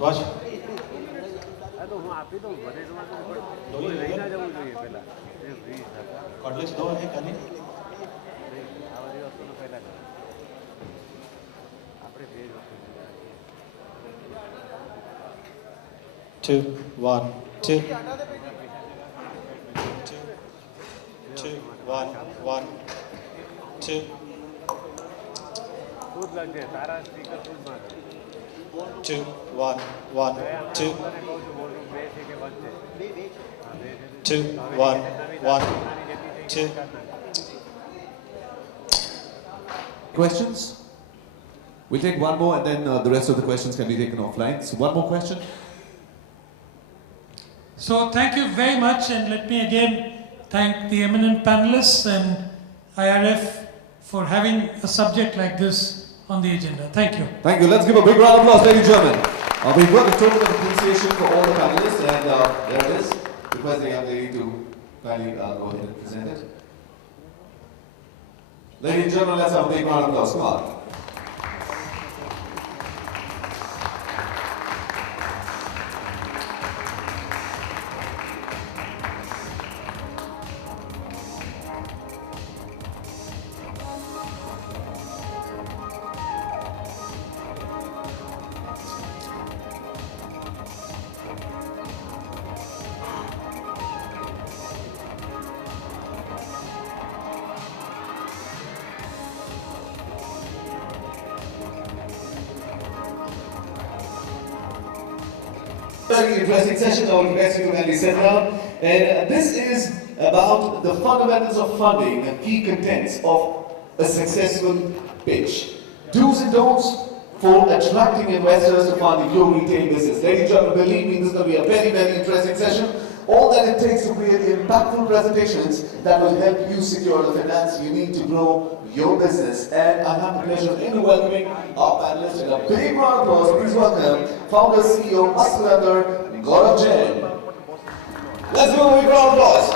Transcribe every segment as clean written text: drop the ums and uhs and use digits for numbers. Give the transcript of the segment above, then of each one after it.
Raj? Cordless दो है क्या नहीं? 2, 1, 2. 2, 1, 1, 2. 2, 1, 1, 2. 2, 1, 1, 2. Questions? We'll take one more and then the rest of the questions can be taken offline. So one more question. So thank you very much, and let me again thank the eminent panelists and IRF for having a subject like this on the agenda. Thank you. Thank you. Let's give a big round of applause, ladies and gentlemen. We've got a token of appreciation for all the panelists, and there it is. Request the young lady to kindly go ahead and present it. Ladies and gentlemen, let's have a big round of applause. Come on. Very interesting session. I would request you to kindly sit down. And this is about the fundamentals of funding and key contents of a successful pitch. Do's and don'ts for attracting investors to fund your retail business. Ladies and gentlemen, believe me, this is going to be a very, very interesting session. All that it takes to create impactful presentations that will help you secure the finance you need to grow your business. And I have the pleasure of welcoming our panelists in a big round of applause. Please welcome founder, CEO, Master Gaurav Jain. Let's give a big round of applause.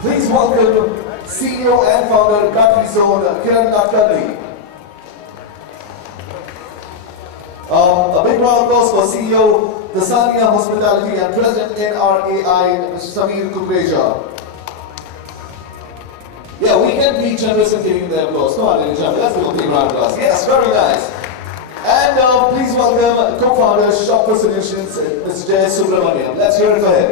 Please welcome CEO and founder, Country Zone, Kiran Nadkarni. A big round of applause for CEO, Dasania Hospitality and President NRAI, Mr. Samir Kukreja. Yeah, we can be generous in giving the applause. Come on, ladies and gentlemen, let's give a big round of applause. Yes, very nice. And please welcome co-founder, Shopper Solutions, Mr. Jay Subramaniam. Let's hear it for him.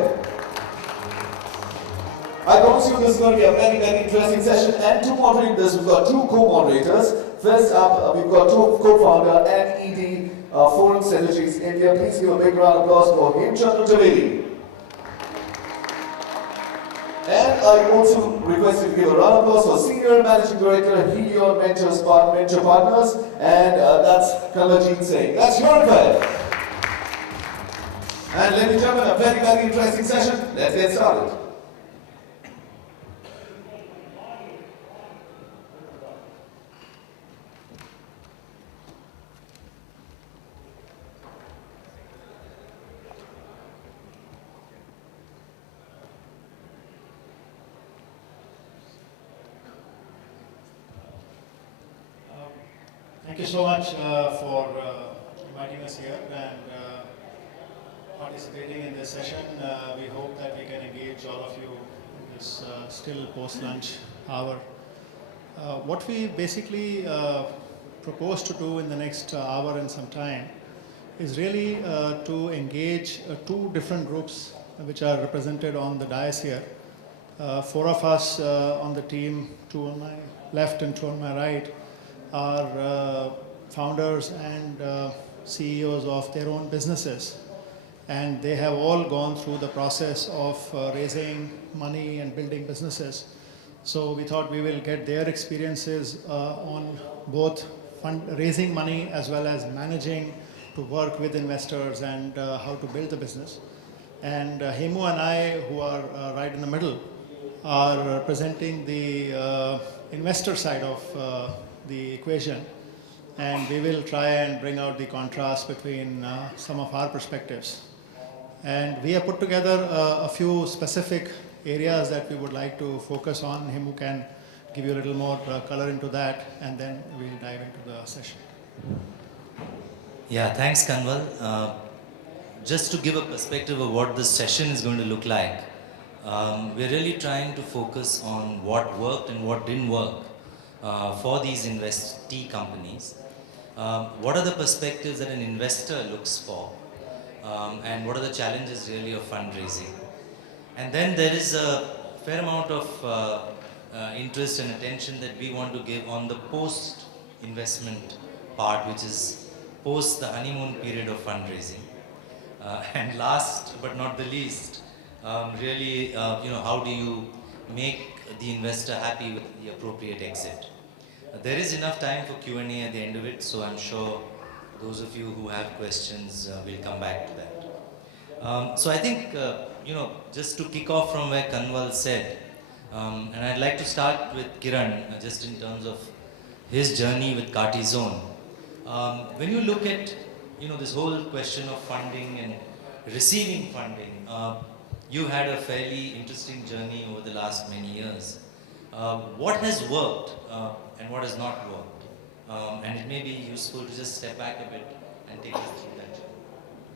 I promise you this is going to be a very, very interesting session. And to moderate this, we've got two co-moderators. First up, we've got co-founder and ED Foreign Synergies India. Please give a big round of applause for him, Chandra Javedi. And I also request you to give a round of applause for Senior Managing Director, Helion Venture Partners, and that's Kamaljeet Singh. That's your event. And ladies and gentlemen, a very, very interesting session. Let's get started. Thank you so much for inviting us here and participating in this session. We hope that we can engage all of you in this still post-lunch hour. What we basically propose to do in the next hour and some time is really to engage two different groups which are represented on the dais here. Four of us on the team, two on my left and two on my right, are founders and CEOs of their own businesses, and they have all gone through the process of raising money and building businesses. So we thought we will get their experiences on both raising money as well as managing to work with investors and how to build the business. And Hemu and I, who are right in the middle, are presenting the investor side of the equation, and we will try and bring out the contrast between some of our perspectives. And we have put together a few specific areas that we would like to focus on. Hemu can give you a little more color into that, and then we'll dive into the session. Yeah, thanks, Kanwal. Just to give a perspective of what this session is going to look like, we're really trying to focus on what worked and what didn't work for these investee companies. What are the perspectives that an investor looks for? And what are the challenges really of fundraising? And then there is a fair amount of interest and attention that we want to give on the post-investment part, which is post the honeymoon period of fundraising. And last but not the least, really, how do you make the investor happy with the appropriate exit? There is enough time for Q&A at the end of it, so I'm sure those of you who have questions will come back to that. So I think, just to kick off from where Kanwal said, and I'd like to start with Kiran, just in terms of his journey with Kati Zone. When you look at, this whole question of funding and receiving funding, you had a fairly interesting journey over the last many years. What has worked and what has not worked? And it may be useful to just step back a bit and take us through that journey.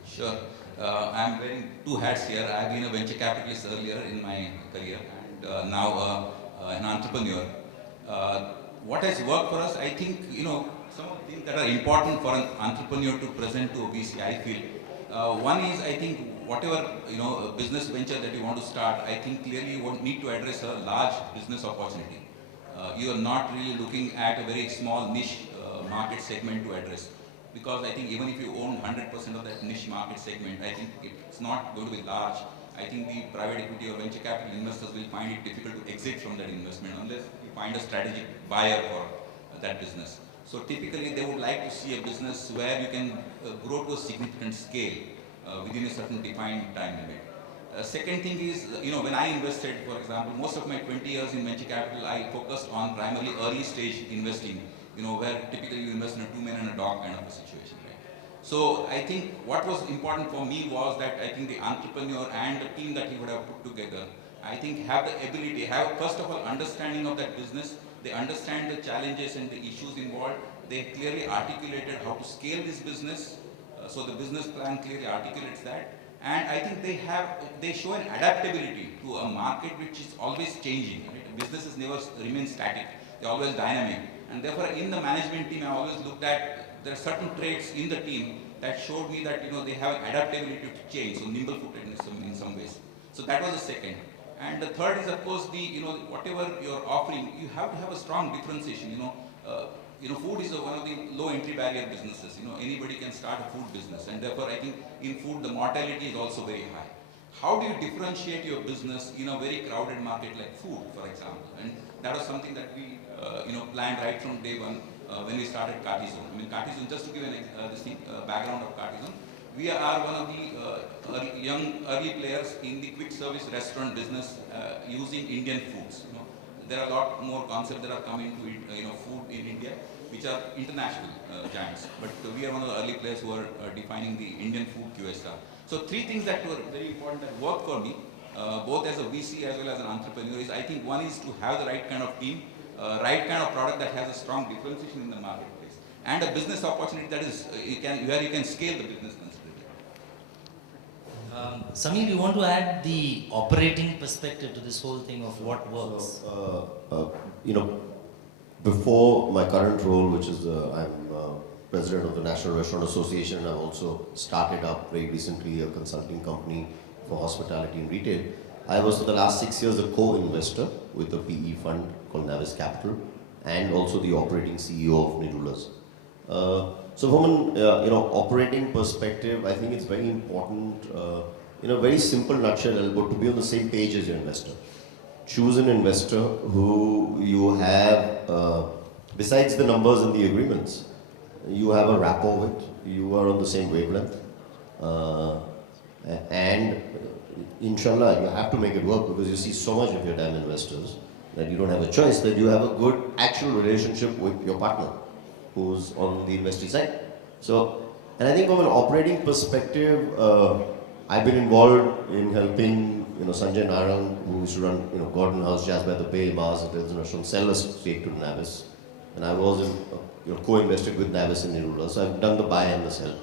Sure. I'm wearing two hats here. I've been a venture capitalist earlier in my career and now an entrepreneur. What has worked for us, I think, some of the things that are important for an entrepreneur to present to OBC, I feel. One is, I think, whatever, business venture that you want to start, I think clearly you need to address a large business opportunity. You are not really looking at a very small niche market segment to address. Because I think even if you own 100% of that niche market segment, I think it's not going to be large. I think the private equity or venture capital investors will find it difficult to exit from that investment unless you find a strategic buyer for that business. So typically they would like to see a business where you can grow to a significant scale within a certain defined time limit. Second thing is, when I invested, for example, most of my 20 years in venture capital, I focused on primarily early stage investing, where typically you invest in a 2 men and a dog kind of a situation, right? So I think what was important for me was that I think the entrepreneur and the team that he would have put together, I think have the ability, have first of all understanding of that business, they understand the challenges and the issues involved, they clearly articulated how to scale this business, so the business plan clearly articulates that, and I think they show an adaptability to a market which is always changing, right? Businesses never remain static, they're always dynamic. And therefore, in the management team, I always looked at, there are certain traits in the team that showed me that, they have an adaptability to change, so nimble-footedness in some ways. So that was the second. And the third is, of course, whatever you're offering, you have to have a strong differentiation, food is one of the low entry barrier businesses, anybody can start a food business. And therefore, I think in food, the mortality is also very high. How do you differentiate your business in a very crowded market like food, for example? And that was something that we planned right from day one when we started Kati Zone. I mean, Kati Zone, just to give an background of Kati Zone, we are one of the early players in the quick service restaurant business using Indian foods. There are a lot more concepts that are coming to food in India, which are international giants. But we are one of the early players who are defining the Indian food QSR. So three things that were very important that worked for me, both as a VC as well as an entrepreneur, is I think one is to have the right kind of team, right kind of product that has a strong differentiation in the marketplace, and a business opportunity that is where you can scale the business considerably. Samir, you want to add the operating perspective to this whole thing of what works? So, before my current role, which is I'm president of the National Restaurant Association, and I've also started up very recently a consulting company for hospitality and retail. I was for the last 6 years a co-investor with a PE fund called Navis Capital, and also the operating CEO of Nirulas. So from an operating perspective, I think it's very important, in a very simple nutshell, Elbow, to be on the same page as your investor. Choose an investor who you have, besides the numbers and the agreements, you have a rapport with, you are on the same wavelength, and inshallah, you have to make it work because you see so much of your damn investors that you don't have a choice, that you have a good actual relationship with your partner who's on the investee side. So, and I think from an operating perspective, I've been involved in helping, Sanjay Narang, who used to run, Gordon House, Jazz by the Bay, Mars Hotels and Restaurants, sell a stake to Navis. And I was in co-invested with Navis and Nerula, so I've done the buy and the sell.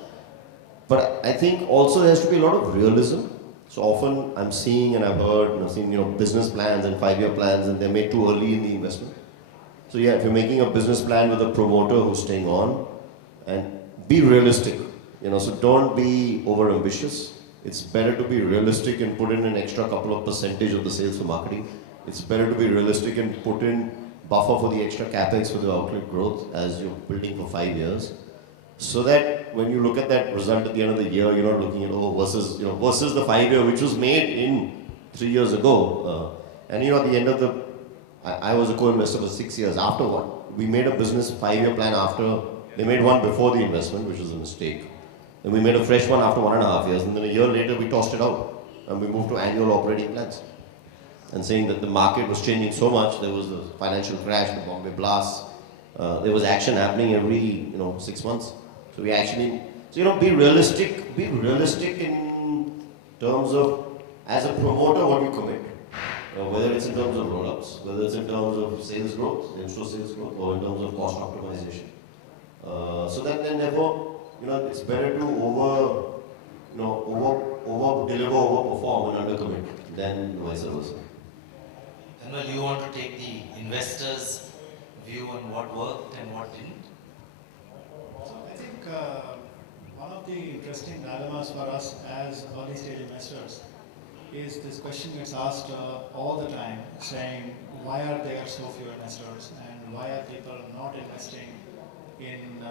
But I think also there has to be a lot of realism. So often I'm seeing and I've heard, business plans and 5-year plans, and they're made too early in the investment. So yeah, if you're making a business plan with a promoter who's staying on, and be realistic, so don't be over ambitious. It's better to be realistic and put in an extra couple of percentage of the sales for marketing. It's better to be realistic and put in buffer for the extra capex for the outlet growth as you're building for 5 years. So that when you look at that result at the end of the year, you're not looking at, versus the 5-year, which was made in 3 years ago. And at the end of I was a co-investor for 6 years. After what? We made a business 5-year plan after, they made one before the investment, which was a mistake. And we made a fresh one after 1.5 years. And then a year later, we tossed it out. And we moved to annual operating plans. And saying that the market was changing so much, there was the financial crash, the Bombay blast. There was action happening every, 6 months. So we actually, be realistic. Be realistic in terms of, as a promoter, what you commit. Whether it's in terms of roll-ups, whether it's in terms of sales growth, in-store sales growth, or in terms of cost optimization. So that then therefore, it's better to over-deliver, over-perform and under-commit than vice versa. And well, you want to take the investor's view on what worked and what didn't? So I think one of the interesting dilemmas for us as early stage investors is this question gets asked all the time, saying why are there so few investors and why are people not investing in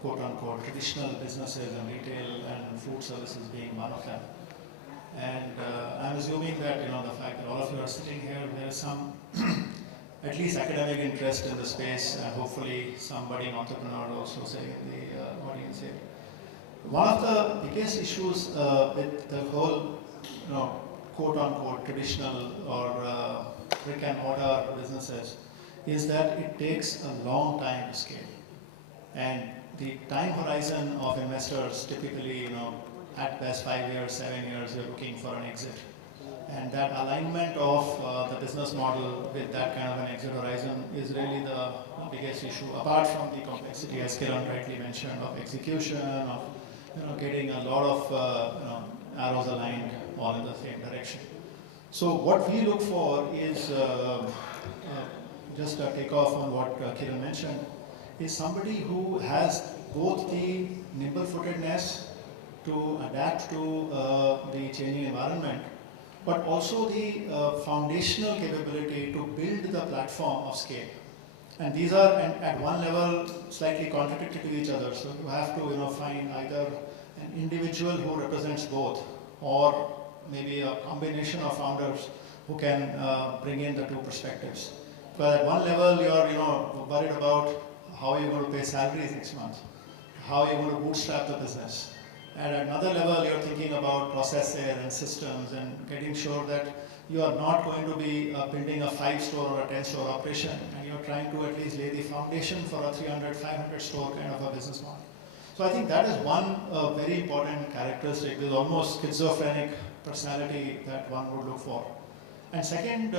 quote-unquote traditional businesses and retail and food services being one of them. And I'm assuming that the fact that all of you are sitting here, there is some at least academic interest in the space, and hopefully some budding entrepreneur also say in the audience here. One of the biggest issues with the whole quote-unquote traditional or brick-and-mortar businesses is that it takes a long time to scale. And the time horizon of investors typically, at best 5 years, 7 years, you're looking for an exit. And that alignment of the business model with that kind of an exit horizon is really the biggest issue, apart from the complexity, as Kiran rightly mentioned, of execution, of getting a lot of arrows aligned all in the same direction. So what we look for is, just a takeoff on what Kiran mentioned, is somebody who has both the nimble-footedness to adapt to the changing environment, but also the foundational capability to build the platform of scale. And these are, at one level, slightly contradictory to each other. So you have to find either an individual who represents both, or maybe a combination of founders who can bring in the two perspectives. But at one level, you're worried about how you're going to pay salaries next month, how you're going to bootstrap the business. At another level, you're thinking about processes and systems and getting sure that you are not going to be building a 5-store or a 10-store operation, and you're trying to at least lay the foundation for a 300, 500 store kind of a business model. So I think that is one very important characteristic. There's almost schizophrenic personality that one would look for. And second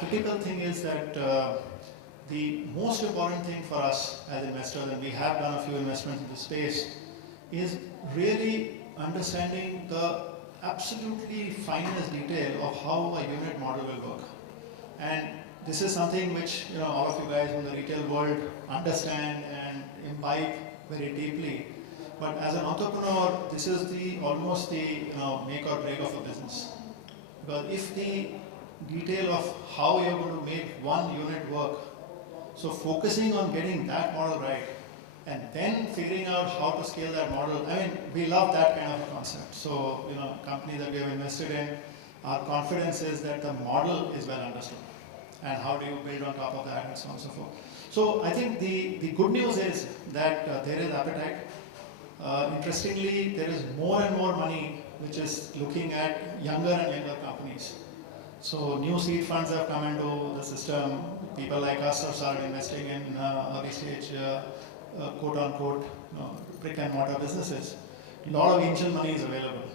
critical thing is that the most important thing for us as investors, and we have done a few investments in this space, is really understanding the absolutely finest detail of how a unit model will work. And this is something which all of you guys in the retail world understand and imbibe very deeply. But as an entrepreneur, this is almost the make or break of a business. Because if the detail of how you're going to make one unit work, so focusing on getting that model right, and then figuring out how to scale that model. I mean, we love that kind of a concept. So, companies that we have invested in, our confidence is that the model is well understood. And how do you build on top of that, and so on and so forth. So, I think the good news is that there is appetite. Interestingly, there is more and more money which is looking at younger and younger companies. So, new seed funds have come into the system. People like us have started investing in early stage quote-unquote brick-and-mortar businesses. A lot of angel money is available.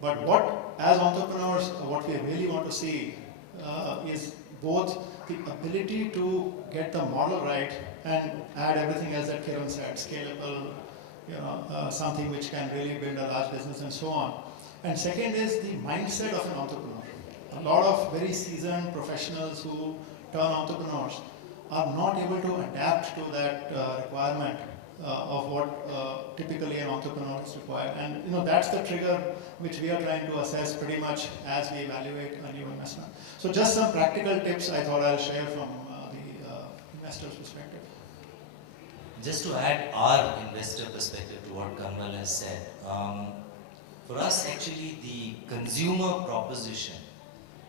But as entrepreneurs, what we really want to see is both the ability to get the model right and add everything else that Kiran said, scalable, something which can really build a large business and so on. And second is the mindset of an entrepreneur. A lot of very seasoned professionals who turn entrepreneurs are not able to adapt to that requirement of what typically an entrepreneur is required. And that's the trigger which we are trying to assess pretty much as we evaluate a new investment. So just some practical tips I thought I'll share from the investor's perspective. Just to add our investor perspective to what Kanwal has said, for us actually the consumer proposition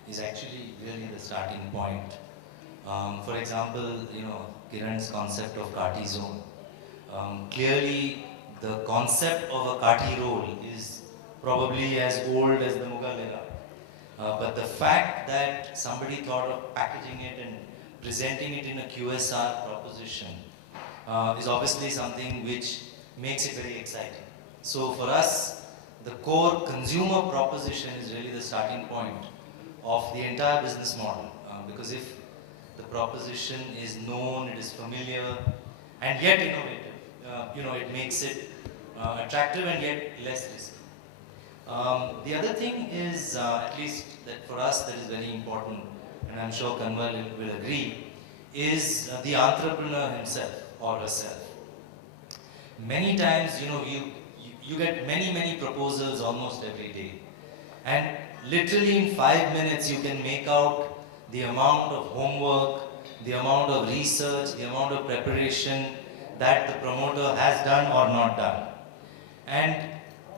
is actually really the starting point. For example, Kiran's concept of Kati zone. Clearly, the concept of a Kati roll is probably as old as the Mughal era. But the fact that somebody thought of packaging it and presenting it in a QSR proposition is obviously something which makes it very exciting. So for us, the core consumer proposition is really the starting point of the entire business model. Because if the proposition is known, it is familiar, and yet innovative, it makes it attractive and yet less risky. The other thing is, at least that for us that is very important, and I'm sure Kanwal will agree, is the entrepreneur himself or herself. Many times, you get many proposals almost every day. And literally in 5 minutes, you can make out the amount of homework, the amount of research, the amount of preparation that the promoter has done or not done. And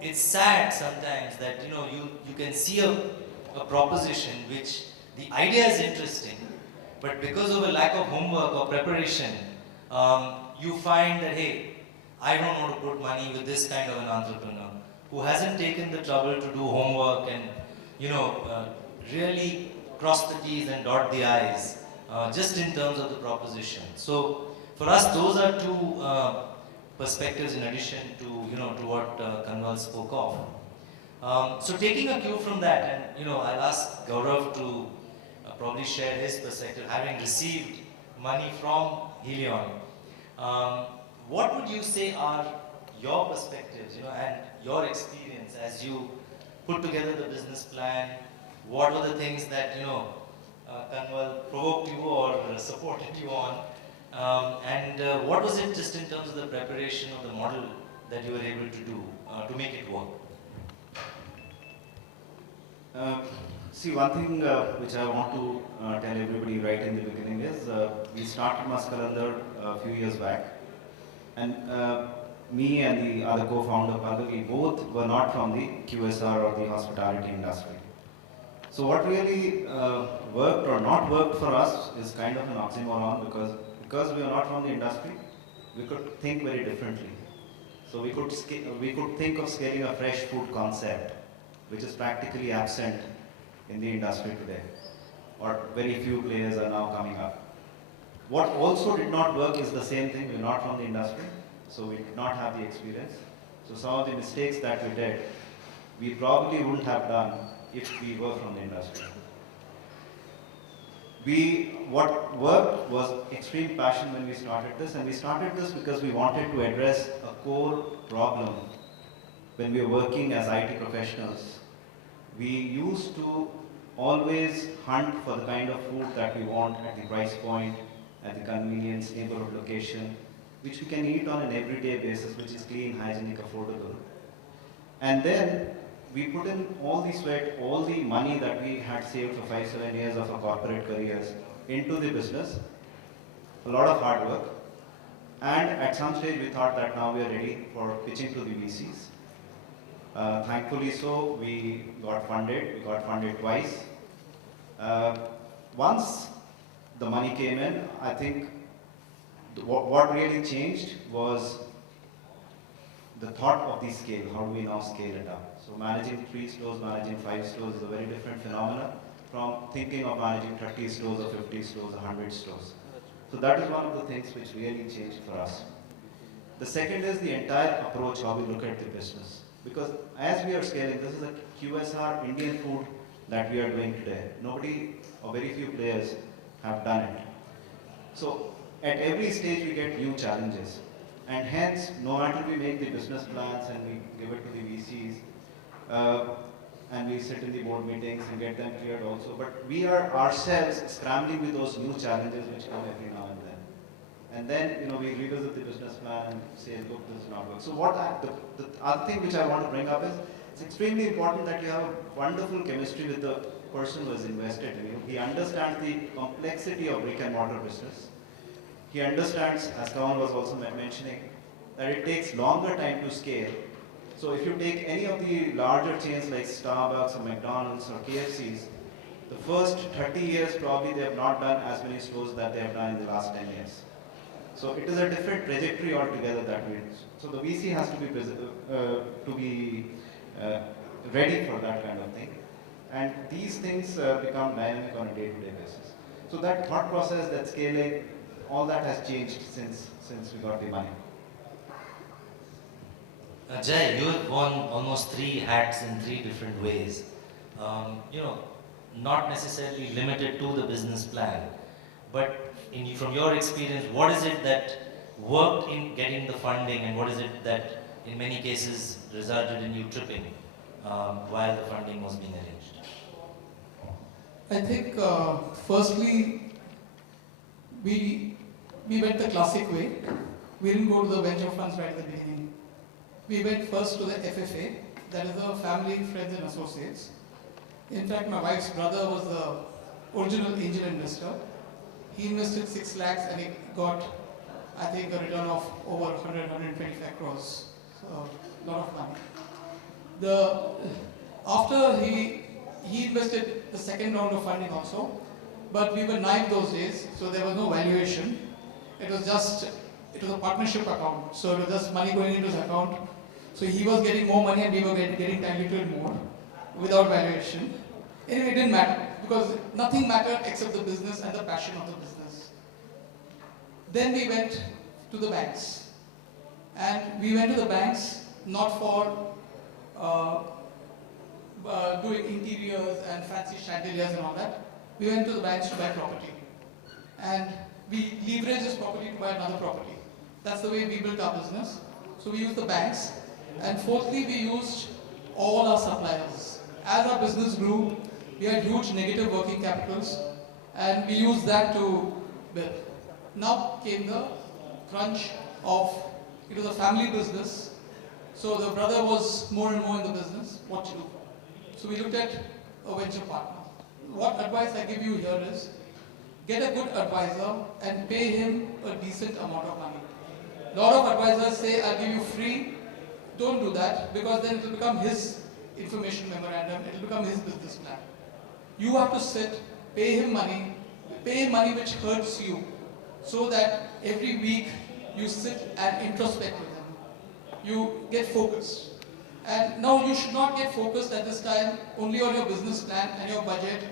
it's sad sometimes that you can see a proposition which the idea is interesting, but because of a lack of homework or preparation, you find that, hey, I don't want to put money with this kind of an entrepreneur who hasn't taken the trouble to do homework and really cross the T's and dot the I's, just in terms of the proposition. So for us, those are two perspectives in addition to to what Kanwal spoke of. So taking a cue from that, and I'll ask Gaurav to probably share his perspective, having received money from Helion. What would you say are your perspectives, and your experience as you put together the business plan? What were the things that Kanwal provoked you or supported you on? And what was it just in terms of the preparation of the model that you were able to do to make it work? See, one thing which I want to tell everybody right in the beginning is we started Maskalandar a few years back, and me and the other co-founder Pallavi, we both were not from the QSR or the hospitality industry. So what really worked or not worked for us is kind of an oxymoron, because we are not from the industry, we could think very differently. So we could think of scaling a fresh food concept, which is practically absent in the industry today, or very few players are now coming up. What also did not work is the same thing. We're not from the industry, so we did not have the experience. So some of the mistakes that we did, we probably wouldn't have done if we were from the industry. What worked was extreme passion when we started this, and we started this because we wanted to address a core problem when we were working as IT professionals. We used to always hunt for the kind of food that we want at the price point, at the convenience, neighborhood location, which we can eat on an everyday basis, which is clean, hygienic, affordable. And then we put in all the sweat, all the money that we had saved for 5-7 years of our corporate careers into the business, a lot of hard work. And at some stage we thought that now we are ready for pitching to the VCs. Thankfully so, we got funded twice. Once the money came in, I think what really changed was the thought of the scale. How do we now scale it up? So managing 3 stores, managing 5 stores is a very different phenomenon from thinking of managing 30 stores or 50 stores, 100 stores. So that is one of the things which really changed for us. The second is the entire approach, how we look at the business. Because as we are scaling, this is a QSR Indian food that we are doing today. Nobody or very few players have done it. So at every stage we get new challenges, and hence no matter we make the business plans and we give it to the VCs, and we sit in the board meetings and get them cleared also, but we are ourselves scrambling with those new challenges which come every now and then. And then, we revisit the business plan and say, look, this is not working. So the other thing which I want to bring up is, it's extremely important that you have a wonderful chemistry with the person who has invested in you. He understands the complexity of brick and mortar business. He understands, as Kawan was also mentioning, that it takes longer time to scale. So if you take any of the larger chains like Starbucks or McDonald's or KFC's, the first 30 years probably they have not done as many stores that they have done in the last 10 years. So it is a different trajectory altogether that we. So the VC has to be ready for that kind of thing, and these things become dynamic on a day-to-day basis. So that thought process, that scaling, all that has changed since we got the money. Jay, you have worn almost 3 hats in 3 different ways. Not necessarily limited to the business plan, but from your experience, what is it that worked in getting the funding, and what is it that in many cases resulted in you tripping while the funding was being arranged? I think firstly, we went the classic way. We didn't go to the venture funds right at the beginning. We went first to the FFA, that is the Family, Friends and Associates. In fact, my wife's brother was the original angel investor. He invested 6 lakhs and he got, I think, a return of over 125 crores. So, a lot of money. After he invested the second round of funding also, but we were naive those days, so there was no valuation. It was a partnership account, so it was just money going into his account. So he was getting more money and we were getting a little more without valuation. Anyway, it didn't matter because nothing mattered except the business and the passion of the business. Then we went to the banks. And we went to the banks not for doing interiors and fancy chandeliers and all that. We went to the banks to buy property. And we leveraged this property to buy another property. That's the way we built our business. So we used the banks. And fourthly, we used all our suppliers. As our business grew, we had huge negative working capitals, and we used that to build. Now came the crunch of, it was a family business, so the brother was more and more in the business, what to do. So we looked at a venture partner. What advice I give you here is, get a good advisor and pay him a decent amount of money. A lot of advisors say, I'll give you free. Don't do that, because then it will become his information memorandum, it will become his business plan. You have to sit, pay him money which hurts you, so that every week you sit and introspect with him. You get focused. And now you should not get focused at this time only on your business plan and your budget.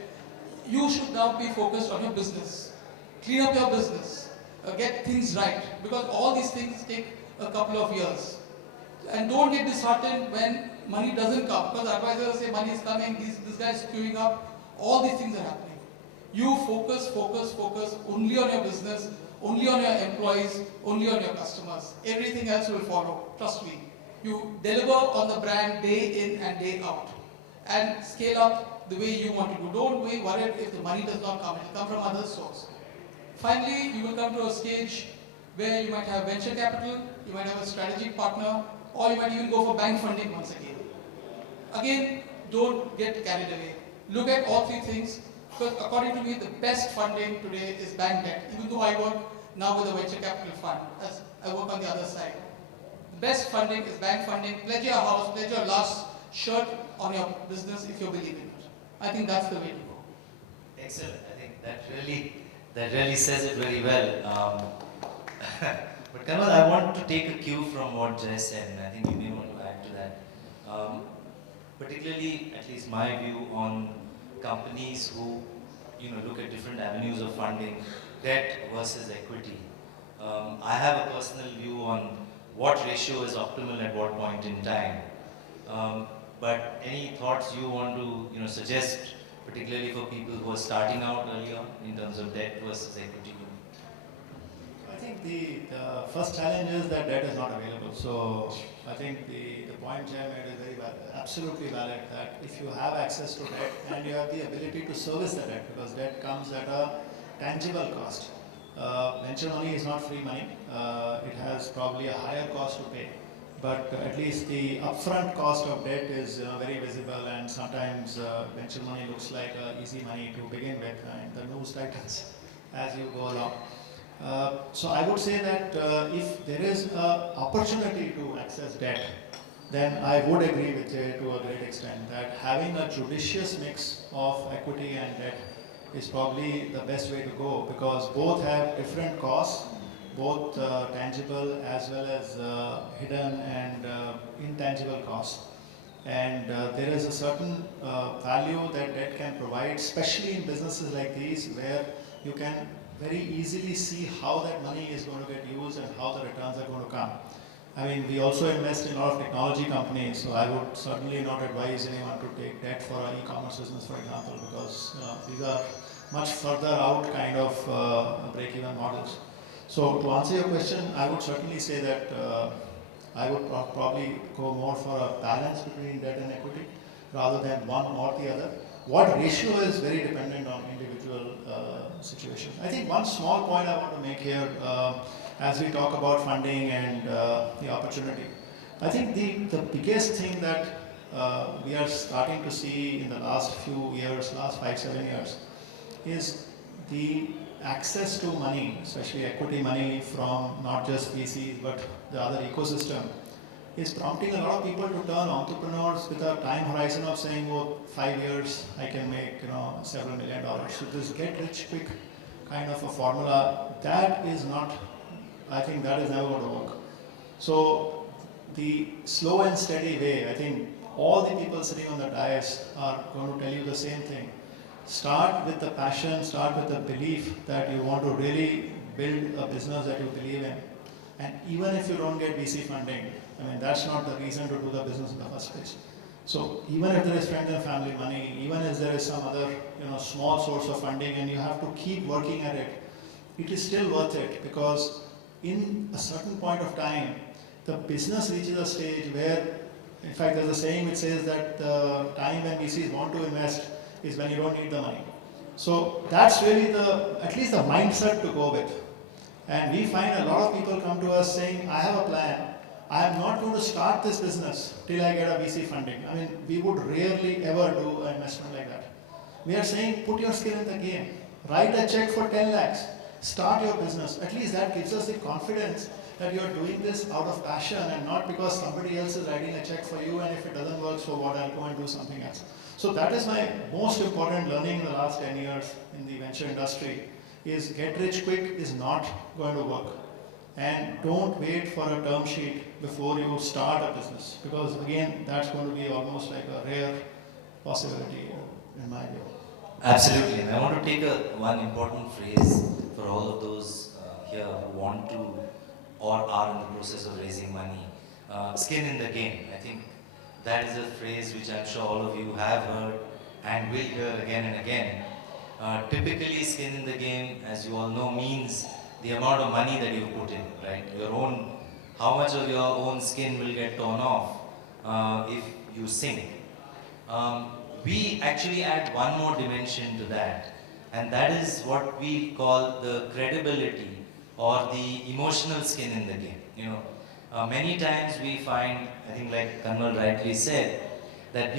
You should now be focused on your business. Clean up your business, get things right, because all these things take a couple of years. And don't get disheartened when money doesn't come, because advisors say money is coming, this guy is queuing up, all these things are happening. You focus only on your business, only on your employees, only on your customers. Everything else will follow, trust me. You deliver on the brand day in and day out, and scale up the way you want to do. Don't be worried if the money does not come, it will come from other sources. Finally, you will come to a stage where you might have venture capital, you might have a strategic partner, or you might even go for bank funding once again. Again, don't get carried away. Look at all 3 things, because according to me, the best funding today is bank debt, even though I work now with a venture capital fund, as I work on the other side. The best funding is bank funding. Pledge your house, pledge your last shirt on your business if you believe in it. I think that's the way to go. Excellent. I think that really says it very well. But Kamal, I want to take a cue from what Jay said, and I think you may want to add to that. Particularly, at least my view on companies who look at different avenues of funding, debt versus equity. I have a personal view on what ratio is optimal at what point in time. But any thoughts you want to suggest particularly for people who are starting out early on in terms of debt versus equity? I think the first challenge is that debt is not available. So I think the point Jay made is very valid, absolutely valid, that if you have access to debt and you have the ability to service the debt, because debt comes at a tangible cost. Venture money is not free money. It has probably a higher cost to pay. But at least the upfront cost of debt is very visible, and sometimes venture money looks like easy money to begin with, and the news tightens as you go along. So I would say that if there is an opportunity to access debt, then I would agree with Jay to a great extent that having a judicious mix of equity and debt is probably the best way to go, because both have different costs, both tangible as well as hidden and intangible costs. And there is a certain value that debt can provide, especially in businesses like these, where you can very easily see how that money is going to get used and how the returns are going to come. I mean, we also invest in a lot of technology companies, so I would certainly not advise anyone to take debt for an e-commerce business, for example, because these are much further out kind of break-even models. So to answer your question, I would certainly say that I would probably go more for a balance between debt and equity rather than one or the other. What ratio is very dependent on individual situations. I think one small point I want to make here as we talk about funding and the opportunity. I think the biggest thing that we are starting to see in the last few years, last 5-7 years, is the access to money, especially equity money from not just VCs but the other ecosystem, is prompting a lot of people to turn entrepreneurs with a time horizon of saying, oh, 5 years I can make several $1 million. So this get rich quick kind of a formula, that is not, I think that is never going to work. So the slow and steady way, I think all the people sitting on the dais are going to tell you the same thing. Start with the passion, start with the belief that you want to really build a business that you believe in. And even if you don't get VC funding, I mean, that's not the reason to do the business in the first place. So even if there is friends and family money, even if there is some other small source of funding and you have to keep working at it, it is still worth it, because in a certain point of time, the business reaches a stage where, in fact, there's a saying which says that the time when VCs want to invest is when you don't need the money. So that's really at least the mindset to go with. And we find a lot of people come to us saying, I have a plan. I am not going to start this business till I get a VC funding. I mean, we would rarely ever do an investment like that. We are saying, put your skin in the game. Write a check for 10 lakhs. Start your business. At least that gives us the confidence that you are doing this out of passion and not because somebody else is writing a check for you, and if it doesn't work, so what, I'll go and do something else. So that is my most important learning in the last 10 years in the venture industry, is get rich quick is not going to work. And don't wait for a term sheet before you start a business, because again, that's going to be almost like a rare possibility in my view. Absolutely, and I want to take one important phrase for all of those here who want to or are in the process of raising money. Skin in the game. I think that is a phrase which I'm sure all of you have heard and will hear again and again. Typically, skin in the game, as you all know, means the amount of money that you put in, right? How much of your own skin will get torn off if you sink. We actually add one more dimension to that, and that is what we call the credibility or the emotional skin in the game. Many times we find, I think like Kanwal rightly said, that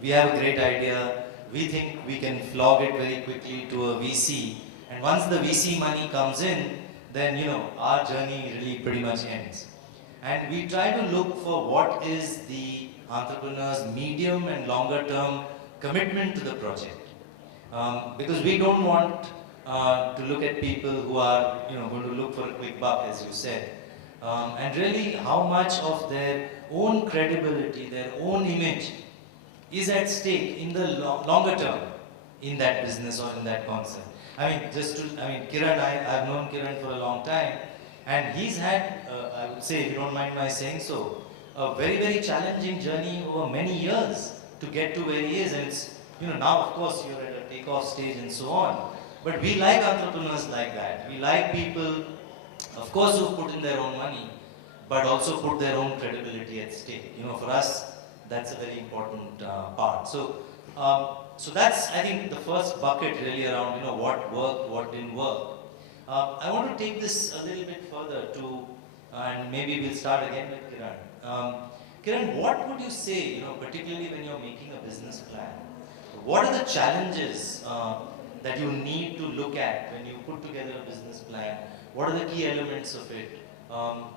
we have a great idea, we think we can flog it very quickly to a VC, and once the VC money comes in, then our journey really pretty much ends. And we try to look for what is the entrepreneur's medium and longer term commitment to the project. Because we don't want to look at people who are going to look for a quick buck, as you said. And really how much of their own credibility, their own image is at stake in the longer term in that business or in that concept. Kiran, I've known Kiran for a long time, and he's had, I would say, if you don't mind my saying so, a very, very challenging journey over many years to get to where he is. And it's Now of course you're at a takeoff stage and so on. But we like entrepreneurs like that. We like people, of course, who put in their own money, but also put their own credibility at stake. For us, that's a very important part. So that's, I think, the first bucket really around, what worked, what didn't work. I want to take this a little bit further to, and maybe we'll start again with Kiran. Kiran, what would you say, particularly when you're making a business plan? What are the challenges that you need to look at when you put together a business plan? What are the key elements of it?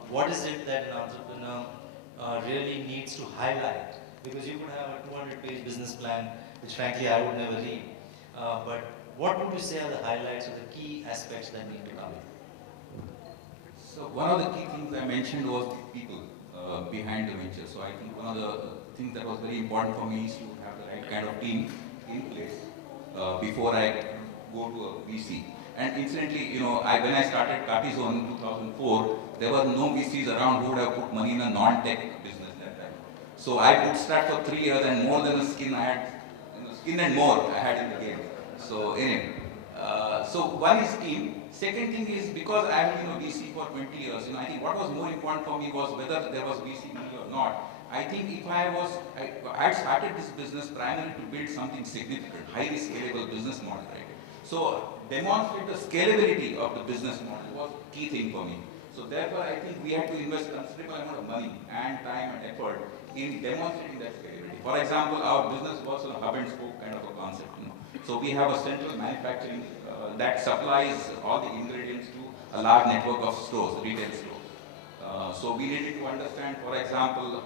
What is it that an entrepreneur really needs to highlight? Because you could have a 200-page business plan, which frankly I would never read. But what would you say are the highlights or the key aspects that need to come in? So one of the key things I mentioned was the people behind the venture. So I think one of the things that was very important for me is to have the right kind of team in place before I go to a VC. And incidentally, when I started Cartizone in 2004, there were no VCs around who would have put money in a non-tech business that time. So I bootstrapped for 3 years, and more than a skin I had, skin and more I had in the game. So anyway, so one is team. Second thing is, because I have been a VC for 20 years, I think what was more important for me was whether there was VC money or not. I think if I had started this business primarily to build something significant, highly scalable business model, right? So demonstrate the scalability of the business model was a key thing for me. So therefore, I think we had to invest considerable amount of money and time and effort in demonstrating that scalability. For example, our business was a hub and spoke kind of a concept. So we have a central manufacturing that supplies all the ingredients to a large network of stores, retail stores. So we needed to understand, for example,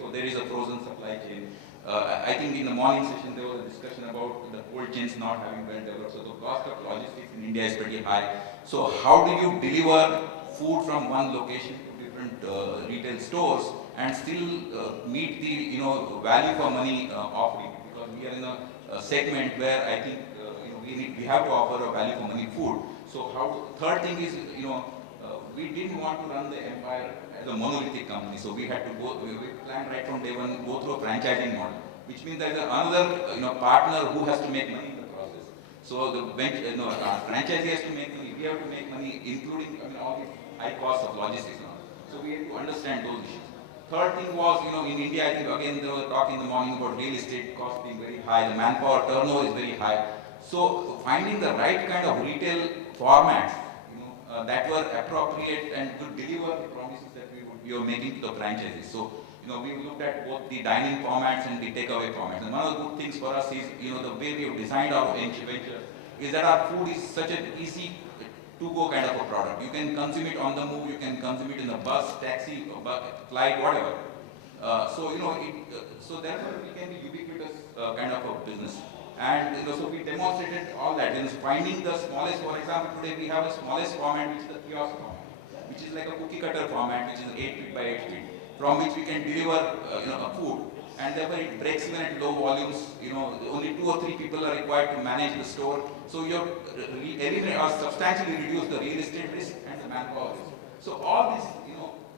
so there is a frozen supply chain. I think in the morning session there was a discussion about the cold chains not having well developed. So the cost of logistics in India is pretty high. So how do you deliver food from one location to different retail stores and still meet the value for money offering? Because we are in a segment where I think we have to offer a value for money food. So third thing is we didn't want to run the empire as a monolithic company, so we had to we planned right from day one, go through a franchising model, which means there is another partner who has to make money in the process. So the franchisee has to make money, we have to make money, including all the high costs of logistics. So we had to understand those issues. Third thing was, in India, I think again there was a talk in the morning about real estate costs being very high, the manpower turnover is very high. So finding the right kind of retail formats that were appropriate and could deliver the promises that we were making to the franchises. So, we looked at both the dining formats and the takeaway formats. And one of the good things for us is, the way we have designed our venture is that our food is such an easy to-go kind of a product. You can consume it on the move, you can consume it in a bus, taxi, flight, whatever. So therefore we can be ubiquitous kind of a business. And so we demonstrated all that. Finding the smallest, for example, today we have a smallest format, which is the kiosk format, which is like a cookie cutter format, which is 8 feet by 8 feet, from which we can deliver a food. And therefore it breaks even at low volumes. Only 2 or 3 people are required to manage the store. So you eliminate or substantially reduce the real estate risk and the manpower risk. So all this,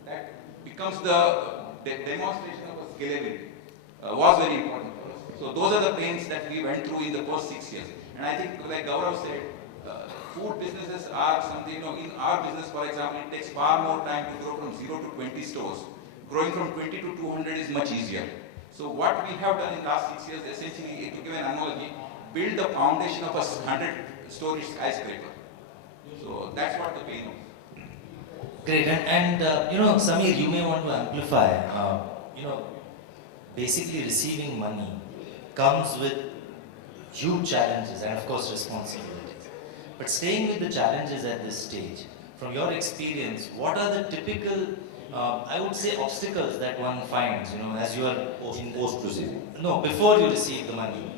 that becomes the demonstration of a scalability was very important. So those are the pains that we went through in the first 6 years. And I think, like Gaurav said, food businesses are something, in our business, for example, it takes far more time to grow from 0 to 20 stores. Growing from 20 to 200 is much easier. So what we have done in the last 6 years, essentially, to give an analogy, build the foundation of a 100-story skyscraper. So that's what the pain is. Great. And Samir, you may want to amplify, basically receiving money comes with huge challenges and of course responsibilities. But staying with the challenges at this stage, from your experience, what are the typical, I would say, obstacles that one finds, as you are Post-receiving? No, before you receive the money.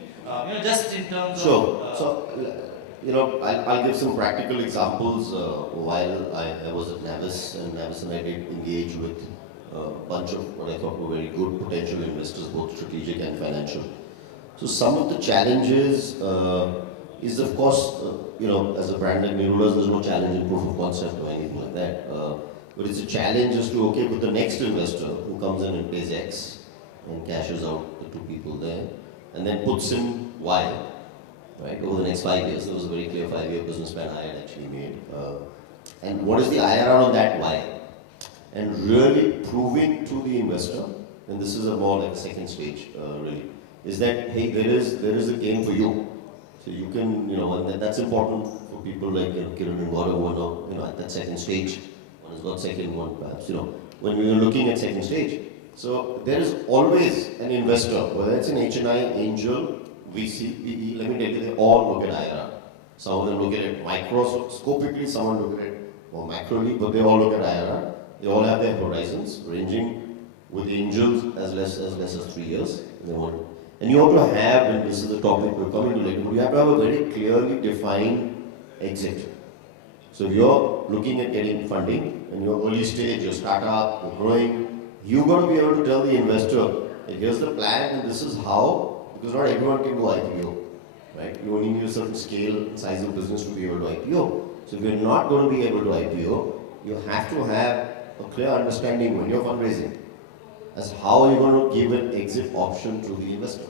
Just in terms Sure. of... I'll give some practical examples. While I was at Navis, and I did engage with a bunch of what I thought were very good potential investors, both strategic and financial. So some of the challenges is, of course, as a brand like Mirula's, there's no challenge in proof of concept or anything like that. But it's a challenge as to, with the next investor who comes in and pays X and cashes out the 2 people there, and then puts in Y, right, over the next 5 years. There was a very clear 5-year business plan I had actually made. And what is the IRR on that Y? And really proving to the investor, and this is a more like a second stage, really, is that, hey, there is a game for you. So you can, and that's important for people like Kiran and Gaurav who are now, at that second stage. One has got second, one perhaps, when we are looking at second stage. So there is always an investor, whether it's an HNI, angel, VC, PE, let me tell you, they all look at IRR. Some of them look at it microscopically, some look at it more macroly, but they all look at IRR. They all have their horizons, ranging with angels as less as 3 years. And you have to have, and this is the topic we're coming to later, you have to have a very clearly defined exit. So if you're looking at getting funding, and you're early stage, you're startup, you're growing, you've got to be able to tell the investor, hey, here's the plan and this is how, because not everyone can do IPO, right? You only need a certain scale and size of business to be able to IPO. So if you're not going to be able to IPO, you have to have a clear understanding when you're fundraising as how you're going to give an exit option to the investor.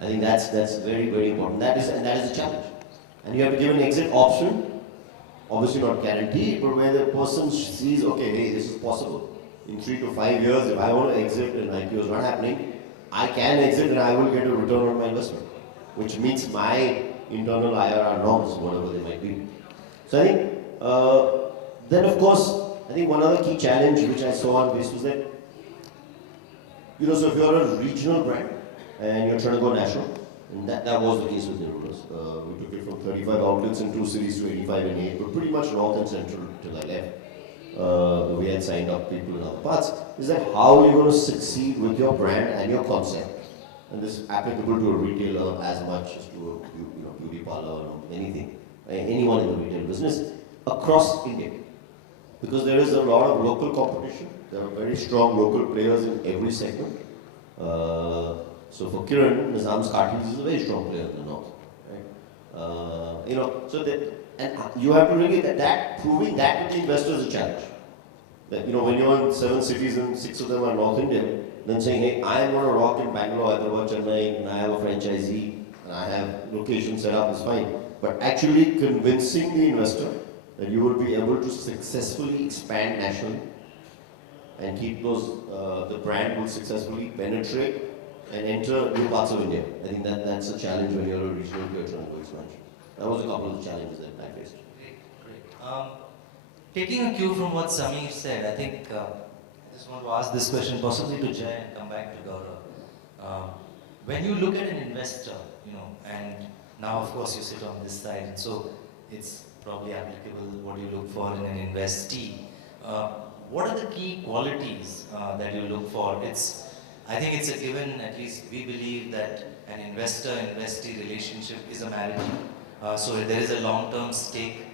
I think that's very, very important. That is a challenge. And you have to give an exit option, obviously not guaranteed, but where the person sees, okay, hey, this is possible. In 3 to 5 years, if I want to exit and IPO is not happening, I can exit and I will get a return on my investment, which meets my internal IRR norms, whatever they might be. So I think, then of course, I think one other key challenge which I saw on this was that, so if you're a regional brand and you're trying to go national, and that was the case with Nerudas. We took it from 35 outlets in 2 cities to 85 in 8, but pretty much north and central till I left. We had signed up people in other parts. Is that how you're going to succeed with your brand and your concept? And this is applicable to a retailer as much as to a beauty parlor or anything, anyone in the retail business across India. Because there is a lot of local competition. There are very strong local players in every segment. So for Kiran, Nizam's Cartridge is a very strong player in the north. Right? And you have to really, proving that to the investor is a challenge. That, when you're in 7 cities and 6 of them are North Indian, then saying, hey, I am going to rock in Bangalore, Hyderabad, Chennai, and I have a franchisee, and I have location set up is fine. But actually convincing the investor that you will be able to successfully expand nationally and keep the brand will successfully penetrate and enter new parts of India. I think that's a challenge when you're a regional player trying to go expansion. That was a couple of the challenges that I faced. Great. Taking a cue from what Samir said, I think I just want to ask this question possibly to Jay and come back to Gaurav. When you look at an investor, and now of course you sit on this side, and so it's probably applicable what you look for in an investee. What are the key qualities that you look for? I think it's a given, at least we believe that an investor-investee relationship is a marriage. So there is a long-term stake.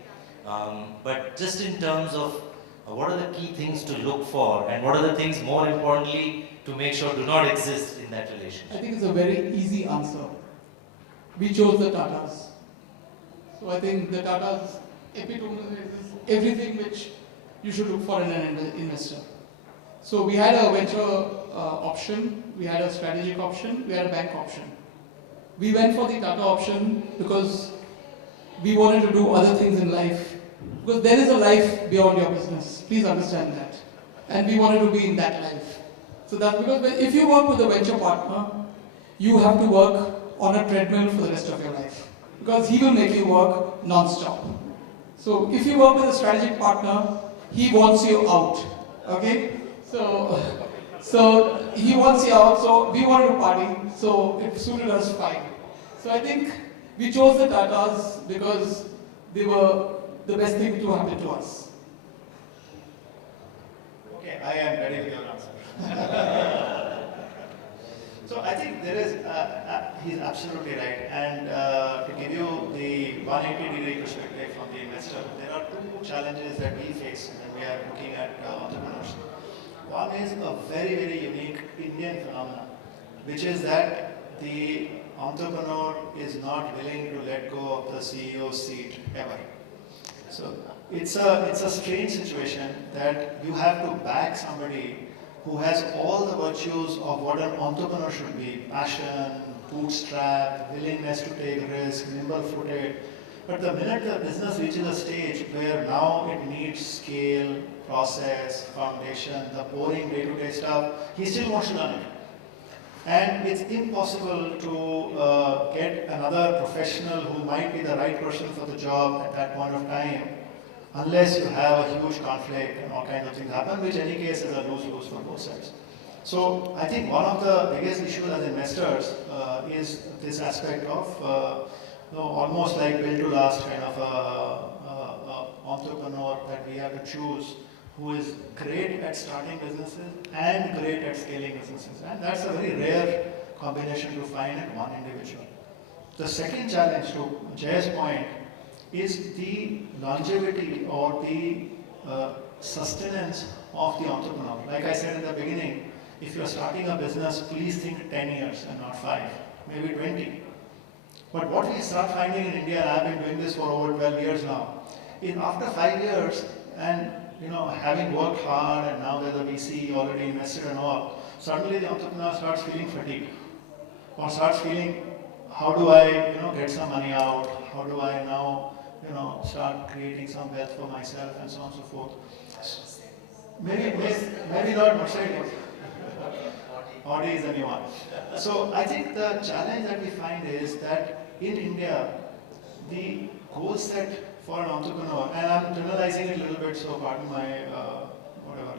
But just in terms of what are the key things to look for and what are the things more importantly to make sure do not exist in that relationship? I think it's a very easy answer. We chose the Tatas. So I think the Tatas epitomizes everything which you should look for in an investor. So we had a venture option, we had a strategic option, we had a bank option. We went for the Tata option because we wanted to do other things in life. Because there is a life beyond your business. Please understand that. And we wanted to be in that life. So that's because if you work with a venture partner, you have to work on a treadmill for the rest of your life. Because he will make you work non-stop. So if you work with a strategic partner, he wants you out. Okay? So he wants you out, so we wanted to party, so it suited us fine. So I think we chose the Tatas because they were the best thing to happen to us. Okay, I am ready with your answer. So I think there is, he's absolutely right. And to give you the 180-degree perspective from the investor, there are 2 challenges that we face when we are looking at entrepreneurship. One is a very, very unique Indian phenomenon, which is that the entrepreneur is not willing to let go of the CEO seat ever. So it's a strange situation that you have to back somebody who has all the virtues of what an entrepreneur should be: passion, bootstrap, willingness to take risks, nimble-footed. But the minute the business reaches a stage where now it needs scale, process, foundation, the boring day-to-day stuff, he still wants to learn it. And it's impossible to get another professional who might be the right person for the job at that point of time, unless you have a huge conflict and all kinds of things happen, which in any case is a lose-lose for both sides. So I think one of the biggest issues as investors is this aspect of almost like build to last kind of a entrepreneur that we have to choose, who is great at starting businesses and great at scaling businesses. And that's a very rare combination to find in one individual. The second challenge, to Jay's point, is the longevity or the sustenance of the entrepreneur. Like I said in the beginning, if you're starting a business, please think 10 years and not 5, maybe 20. But what we start finding in India, and I've been doing this for over 12 years now, is after 5 years, and having worked hard and now there's a VC already invested and all, suddenly the entrepreneur starts feeling fatigued, or starts feeling, how do I get some money out? How do I now start creating some wealth for myself, and so on and so forth. Maybe not Mercedes. Audi is the new one. So I think the challenge that we find is that in India, the goal set for an entrepreneur, and I'm generalizing it a little bit, so pardon my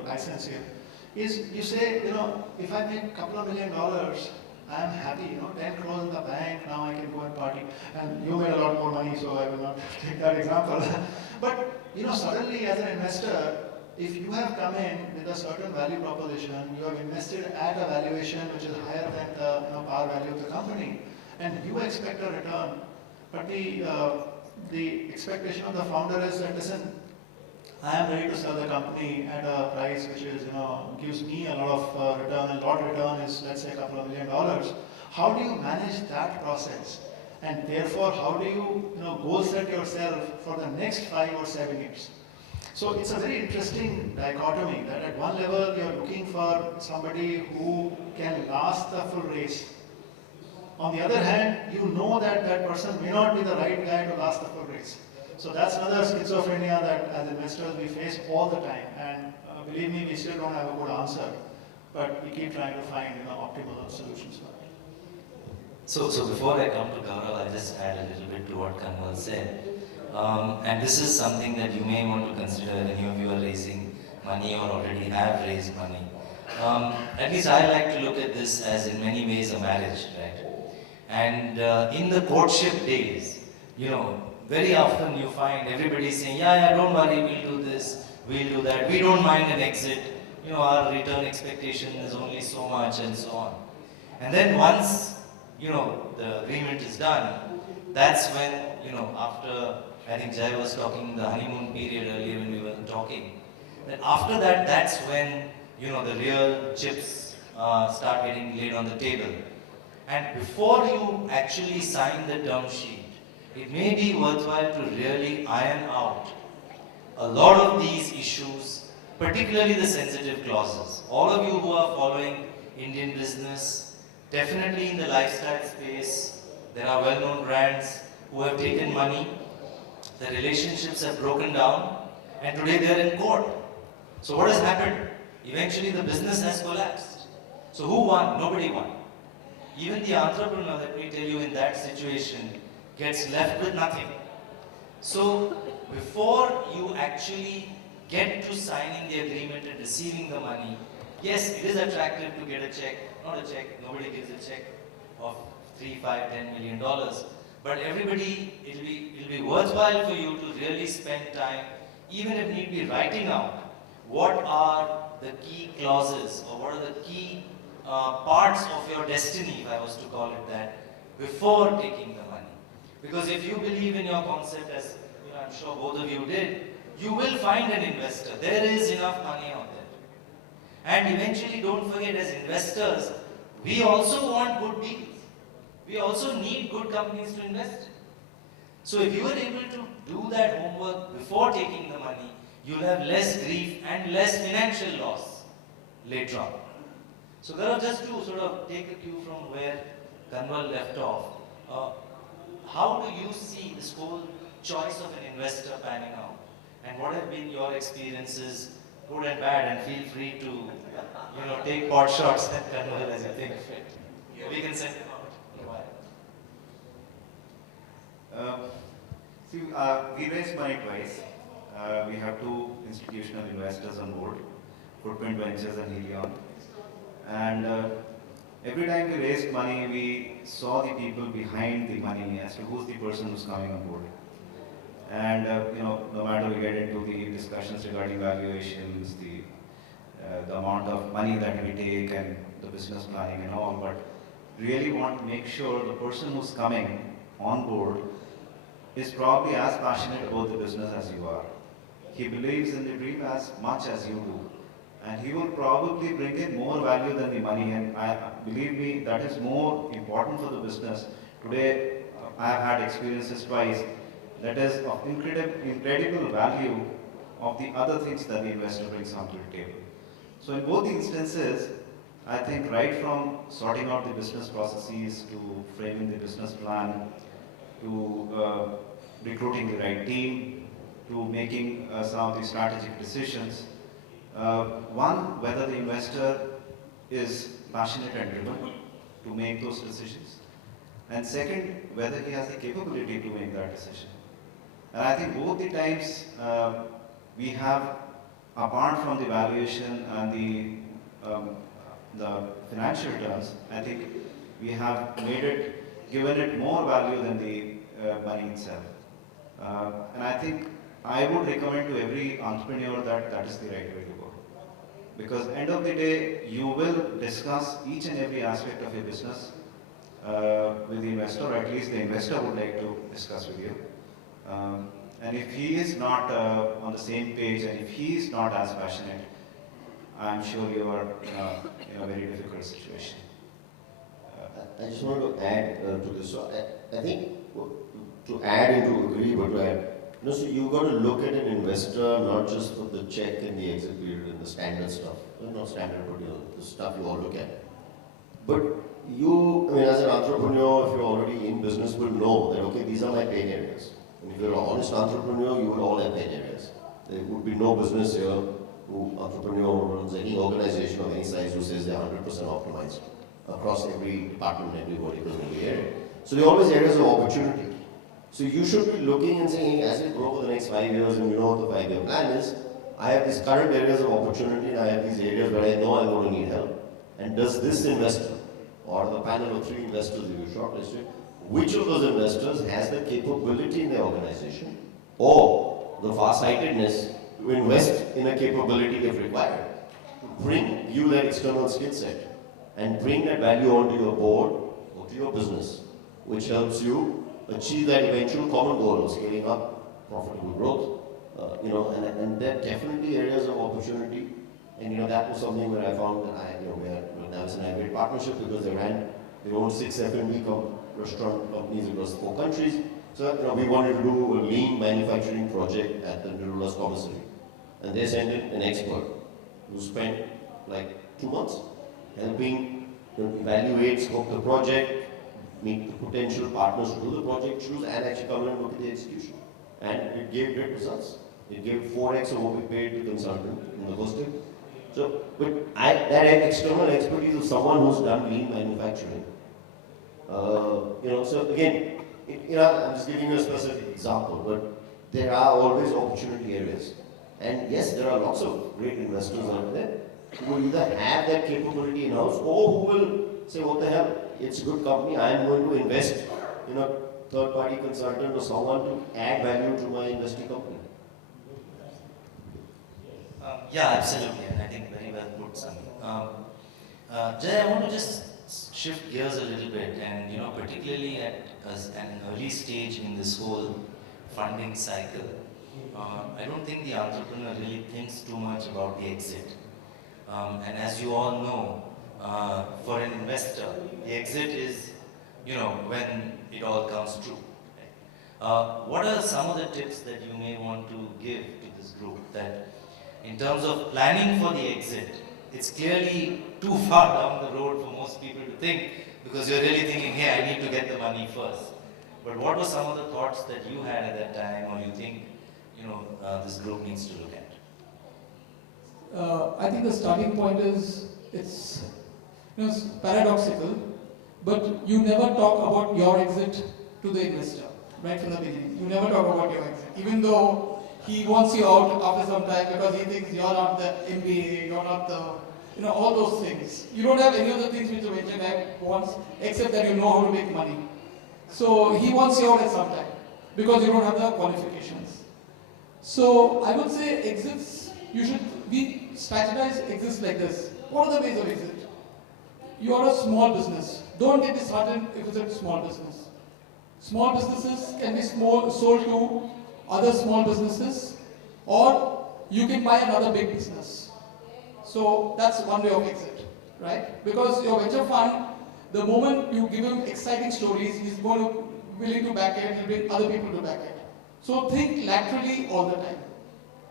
license here, is you say, if I make a couple of $1 million, I'm happy, 10 crores in the bank, now I can go and party. And you made a lot more money, so I will not take that example. But, suddenly as an investor, if you have come in with a certain value proposition, you have invested at a valuation which is higher than the par value of the company, and you expect a return, but the expectation of the founder is that, listen, I am ready to sell the company at a price which is, gives me a lot of return, and lot return is, let's say, a couple of $1 million. How do you manage that process? And therefore, how do you, goal set yourself for the next 5 or 7 years? So it's a very interesting dichotomy that at one level you're looking for somebody who can last the full race. On the other hand, you know that that person may not be the right guy to last the full race. So that's another schizophrenia that as investors we face all the time. And believe me, we still don't have a good answer, but we keep trying to find optimal solutions for it. So before I come to Gaurav, I'll just add a little bit to what Kanwal said. And this is something that you may want to consider if any of you are raising money or already have raised money. At least I like to look at this as in many ways a marriage, right? And in the courtship days, very often you find everybody saying, yeah, don't worry, we'll do this, we'll do that, we don't mind an exit, our return expectation is only so much and so on. And then once, the agreement is done, that's when, after, I think Jai was talking the honeymoon period earlier when we were talking, that after that, that's when, the real chips start getting laid on the table. And before you actually sign the term sheet, it may be worthwhile to really iron out a lot of these issues, particularly the sensitive clauses. All of you who are following Indian business, definitely in the lifestyle space, there are well-known brands who have taken money, the relationships have broken down, and today they are in court. So what has happened? Eventually the business has collapsed. So who won? Nobody won. Even the entrepreneur, let me tell you, in that situation, gets left with nothing. So before you actually get to signing the agreement and receiving the money, yes, it is attractive to get a check, not a check, nobody gives a check of $3, $5, $10 million. But everybody, it'll be worthwhile for you to really spend time, even if need be writing out what are the key clauses or what are the key parts of your destiny, if I was to call it that, before taking the money. Because if you believe in your concept, as I'm sure both of you did, you will find an investor. There is enough money out there. And eventually, don't forget, as investors, we also want good deals. We also need good companies to invest in. So if you are able to do that homework before taking the money, you'll have less grief and less financial loss. later on. So Gaurav, just to sort of take a cue from where Kanwal left off, how do you see this whole choice of an investor panning out? And what have been your experiences, good and bad, and feel free to, take pot shots at Kanwal as you think fit. We can send him out in a while. We raised money twice. We have two institutional investors on board, Footprint Ventures and Helion. And every time we raised money, we saw the people behind the money as to who's the person who's coming on board. And no matter we get into the discussions regarding valuations, the amount of money that we take and the business planning and all, but really want to make sure the person who's coming on board is probably as passionate about the business as you are. He believes in the dream as much as you do. And he will probably bring in more value than the money. And believe me, that is more important for the business. Today, I have had experiences twice that is of incredible value of the other things that the investor brings onto the table. So in both the instances, I think right from sorting out the business processes to framing the business plan, to recruiting the right team, to making some of the strategic decisions. One, whether the investor is passionate and driven to make those decisions. And second, whether he has the capability to make that decision. And I think both the times we have, apart from the valuation and the financial terms, I think we have given it more value than the money itself. And I think I would recommend to every entrepreneur that that is the right way to go. Because end of the day, you will discuss each and every aspect of your business with the investor, or at least the investor would like to discuss with you. And if he is not on the same page, and if he is not as passionate, I'm sure you are in a very difficult situation. I just want to add to this. So I think to add and to agree, but to add, so you've got to look at an investor not just for the check and the exit period and the standard stuff. Well, not standard, but the stuff you all look at. But as an entrepreneur, if you're already in business, will know that, okay, these are my pain areas. And if you're an honest entrepreneur, you will all have pain areas. There would be no business here entrepreneur who runs any organization of any size who says they're 100% optimized across every department, every vertical, every area. So there are always areas of opportunity. So you should be looking and saying, as we grow for the next 5 years and you know what the 5-year plan is, I have these current areas of opportunity and I have these areas where I know I'm going to need help. And does this investor, or the panel of 3 investors you shortlisted, which of those investors has the capability in the organization or the farsightedness to invest in a capability if required, to bring you that external skill set and bring that value onto your board or to your business, which helps you achieve that eventual common goal of scaling up profitable growth. And there are definitely areas of opportunity. And that was something that I found that Navis and I had a great partnership because they owned 6 F&B restaurant companies across 4 countries. So we wanted to do a lean manufacturing project at the Nirula's commissary. And they sent in an expert who spent like 2 months helping evaluate, scope the project, meet the potential partners to do the project, choose, and actually come in and look at the execution. And it gave great results. It gave 4x of what we paid the consultant in the first year. So, but that external expertise of someone who's done lean manufacturing. So again, I'm just giving you a specific example, but there are always opportunity areas. And yes, there are lots of great investors out there who will either have that capability in-house or who will say, what the hell, it's a good company, I am going to invest in a third-party consultant or someone to add value to my investing company. Yeah, absolutely, and I think very well put, Sami. Jay, I want to just shift gears a little bit, and particularly at an early stage in this whole funding cycle, I don't think the entrepreneur really thinks too much about the exit. And as you all know, for an investor, the exit is, when it all comes true. What are some of the tips that you may want to give to this group that, in terms of planning for the exit, it's clearly too far down the road for most people to think, because you're really thinking, hey, I need to get the money first. But what were some of the thoughts that you had at that time, or you think, this group needs to look at? I think the starting point is, it's paradoxical, but you never talk about your exit to the investor right from the beginning. You never talk about your exit, even though he wants you out after some time because he thinks you're not the MBA, you're not the, all those things. You don't have any of the things which a venture guy wants, except that you know how to make money. So he wants you out at some time because you don't have the qualifications. So I would say exits, we strategize exits like this. What are the ways of exit? You are a small business. Don't get disheartened if it's a small business. Small businesses can be sold to other small businesses, or you can buy another big business. So that's one way of exit, right? Because your venture fund, the moment you give him exciting stories, he's willing to back it, he'll bring other people to back it. So think laterally all the time.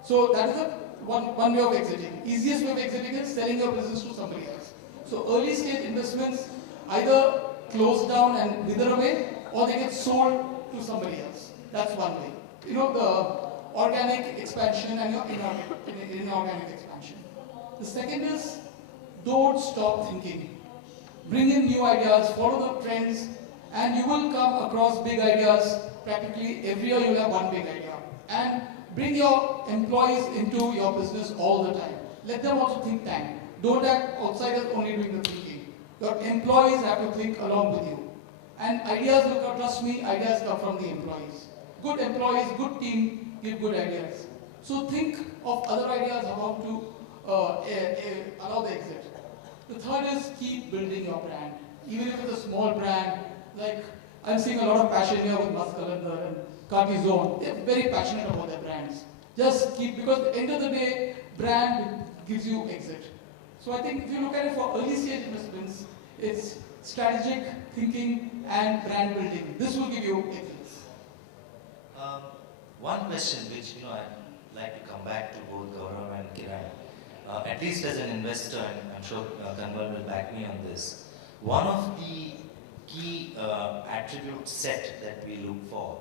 So that is one way of exiting. Easiest way of exiting is selling your business to somebody else. So early stage investments either close down and wither away, or they get sold to somebody else. That's one way. The organic expansion and your inorganic expansion. The second is, don't stop thinking. Bring in new ideas, follow the trends, and you will come across big ideas. Practically every year you'll have one big idea. And bring your employees into your business all the time. Let them also think tank. Don't have outsiders only doing the thinking. Your employees have to think along with you. And ideas will come, trust me, ideas come from the employees. Good employees, good team, give good ideas. So think of other ideas how to allow the exit. The third is keep building your brand. Even if it's a small brand, like I'm seeing a lot of passion here with Muscalandar and Cartizone. They're very passionate about their brands. Just keep, because at the end of the day, brand gives you exit. So I think if you look at it for early stage investments, it's strategic thinking and brand building. This will give you exits. One question which I'd like to come back to both Gaurav and Kiran, at least as an investor, and I'm sure Kanwal will back me on this. One of the key attribute set that we look for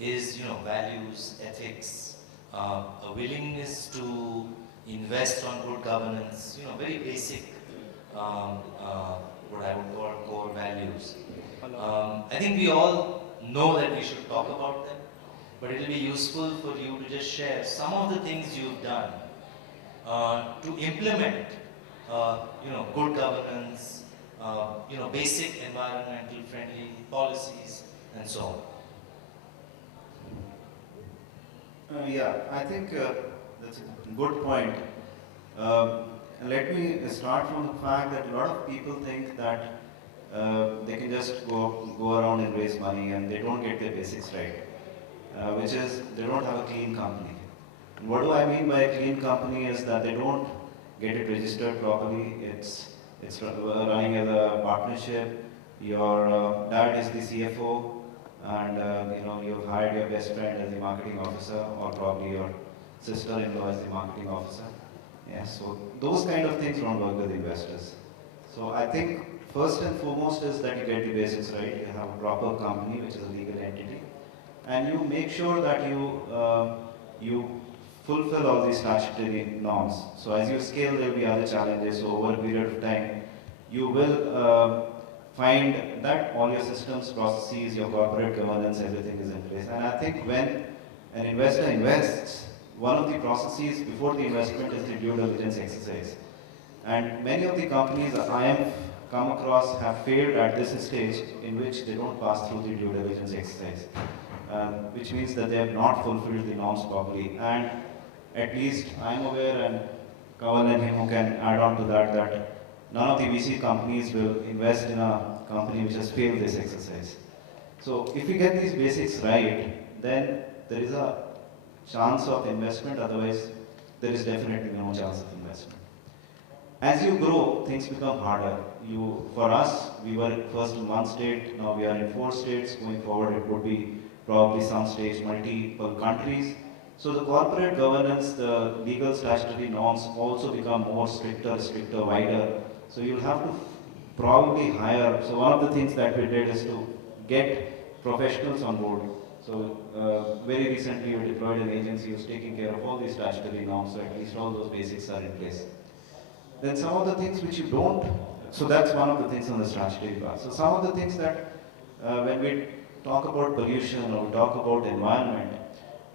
is values, ethics, a willingness to invest on good governance, very basic what I would call core values. I think we all know that we should talk about them, but it will be useful for you to just share some of the things you've done to implement good governance, basic environmental friendly policies and so on. I think that's a good point. Let me start from the fact that a lot of people think that they can just go around and raise money and they don't get their basics right, which is they don't have a clean company. And what do I mean by a clean company is that they don't get it registered properly. It's running as a partnership. Your dad is the CFO, and you've hired your best friend as the marketing officer, or probably your sister-in-law as the marketing officer. Yeah, so those kind of things don't work with investors. So I think first and foremost is that you get the basics right. You have a proper company, which is a legal entity, and you make sure that you fulfill all these statutory norms. So as you scale, there will be other challenges. So over a period of time, you will find that all your systems, processes, your corporate governance, everything is in place. And I think when an investor invests, one of the processes before the investment is the due diligence exercise. And many of the companies I have come across have failed at this stage, in which they don't pass through the due diligence exercise, which means that they have not fulfilled the norms properly. And at least I am aware, and Kaval and him who can add on to that, that none of the VC companies will invest in a company which has failed this exercise. So if we get these basics right, then there is a chance of investment, otherwise there is definitely no chance of investment. As you grow, things become harder. For us, we were first in one state, now we are in 4 states. Going forward, it would be probably some states, multiple countries. So the corporate governance, the legal statutory norms also become more stricter, wider. So you'll have to probably hire. So one of the things that we did is to get professionals on board. So very recently we deployed an agency who's taking care of all these statutory norms, so at least all those basics are in place. Then some of the things which you don't, so that's one of the things on the statutory part. So some of the things that when we talk about pollution or talk about environment,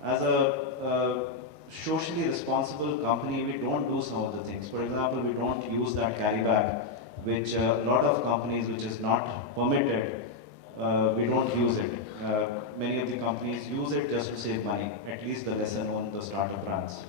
as a socially responsible company, we don't do some of the things. For example, we don't use that carry bag, which a lot of companies, which is not permitted, we don't use it. Many of the companies use it just to save money, at least the lesser known, the startup brands.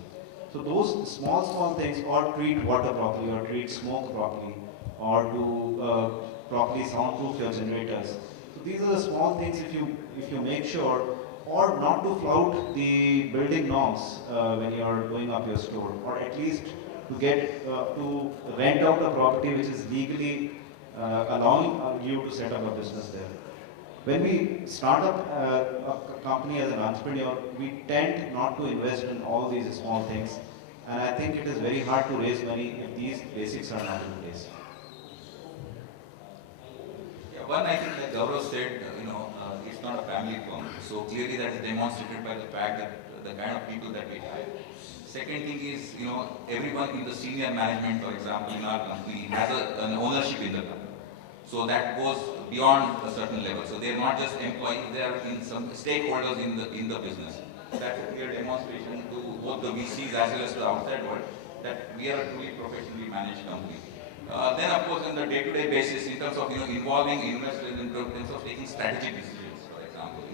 So those small things, or treat water properly, or treat smoke properly, or do properly soundproof your generators. So these are the small things if you make sure, or not to flout the building norms when you are going up your store, or at least to get to rent out a property which is legally allowing you to set up a business there. When we start up a company as an entrepreneur, we tend not to invest in all these small things, and I think it is very hard to raise money if these basics are not in place. Yeah, one, I think like Gaurav said, it's not a family firm. So clearly that is demonstrated by the fact that the kind of people that we have. Second thing is, everyone in the senior management, for example, in our company has an ownership in the company. So that goes beyond a certain level. So they are not just employees, they are in some stakeholders in the business. That's a clear demonstration to both the VCs as well as to the outside world that we are a truly professionally managed company. Then of course on the day-to-day basis, in terms of involving investors in terms of taking strategic decisions, for example,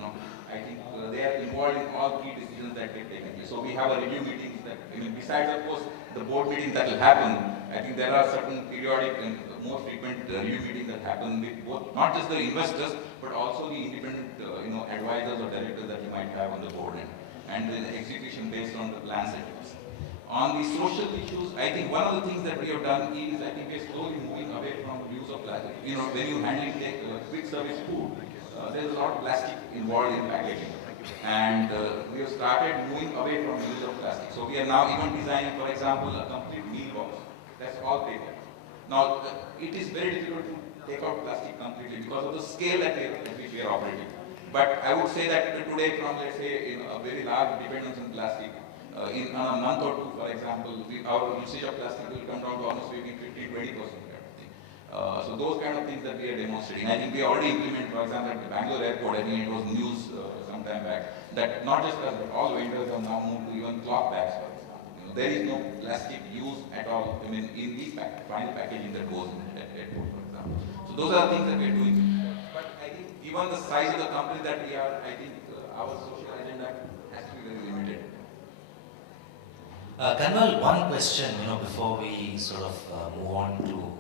I think they are involved in all key decisions that get taken. So we have a review meetings that, besides of course the board meetings that will happen, I think there are certain periodic and more frequent review meetings that happen with both, not just the investors, but also the independent, advisors or directors that you might have on the board and the execution based on the plans that you have. On the social issues, I think one of the things that we have done is, I think we are slowly moving away from the use of plastic. When you handle quick service food, there's a lot of plastic involved in packaging. And we have started moving away from the use of plastic. So we are now even designing, for example, a complete meal box. That's all paper. Now, it is very difficult to take out plastic completely because of the scale at which we are operating. But I would say that today, from let's say a very large dependence on plastic, in a month or two, for example, our usage of plastic will come down to almost maybe 50-20%. So those kind of things that we are demonstrating. I think we already implement, for example, at the Bangalore airport, I think it was news some time back, that not just us, but all vendors have now moved to even cloth bags, for example. There is no plastic use at all, in the final packaging that goes in at airport, for example. So those are the things that we are doing. But I think given the size of the company that we are, I think our social agenda has to be very limited. Kanwal, one question, before we sort of move on to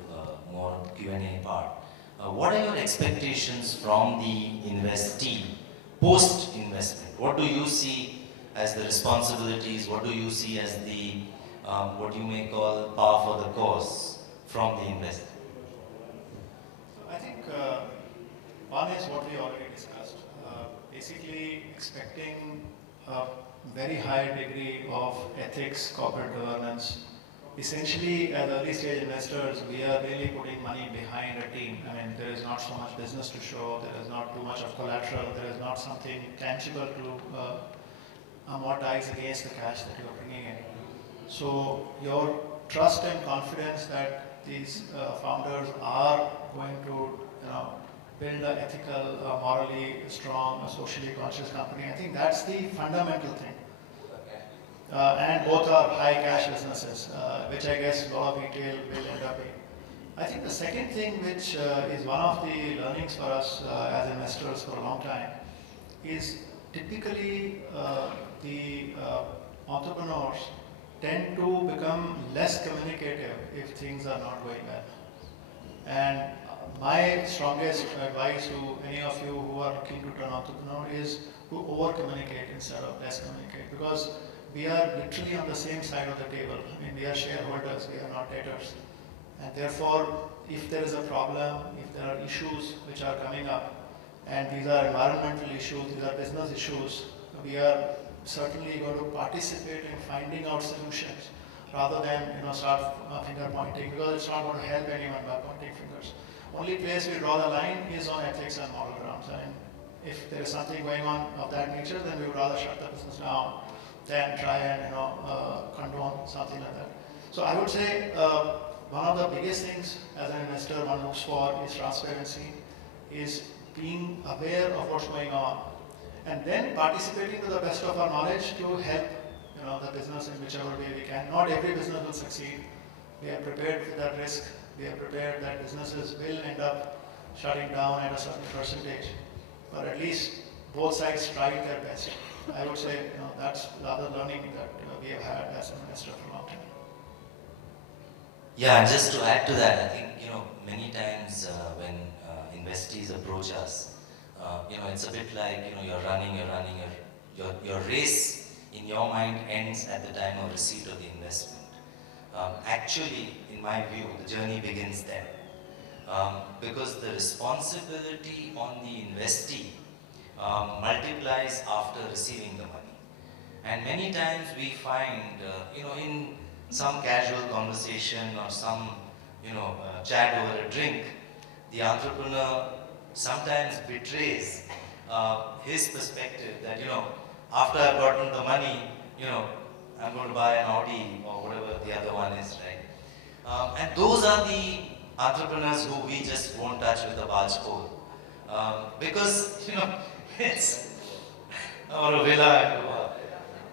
more Q&A part. What are your expectations from the investee post-investment? What do you see as the responsibilities? What do you see as the, what you may call par for the course from the investor? I think one is what we already discussed. Basically expecting a very high degree of ethics, corporate governance. Essentially, as early stage investors, we are really putting money behind a team. There is not so much business to show, there is not too much of collateral, there is not something tangible to amortize against the cash that you are bringing in. So your trust and confidence that these founders are going to build an ethical, morally strong, socially conscious company, I think that's the fundamental thing. And both are high cash businesses, which I guess a lot of retail will end up in. I think the second thing, which is one of the learnings for us as investors for a long time, is typically the entrepreneurs tend to become less communicative if things are not going well. And my strongest advice to any of you who are looking to turn entrepreneur is to over-communicate instead of less communicate, because we are literally on the same side of the table. We are shareholders, we are not debtors. And therefore, if there is a problem, if there are issues which are coming up, and these are environmental issues, these are business issues, we are certainly going to participate in finding out solutions rather than start finger pointing, because it's not going to help anyone by pointing fingers. Only place we draw the line is on ethics and moral grounds. I mean, if there is something going on of that nature, then we would rather shut the business down than try and condone something like that. So I would say one of the biggest things as an investor one looks for is transparency, is being aware of what's going on, and then participating to the best of our knowledge to help the business in whichever way we can. Not every business will succeed. We are prepared for that risk. We are prepared that businesses will end up shutting down at a certain percentage, but at least both sides tried their best. I would say that's the other learning that we have had as an investor for a long time. Yeah, just to add to that, I think many times when investees approach us, it's a bit like you're running, your race in your mind ends at the time of receipt of the investment. Actually, in my view, the journey begins then, because the responsibility on the investee multiplies after receiving the money. And many times we find, in some casual conversation or some, chat over a drink, the entrepreneur sometimes betrays his perspective that, after I've gotten the money, I'm going to buy an Audi or whatever the other one is, right? And those are the entrepreneurs who we just won't touch with a barge pole. Because, it's, or a villa.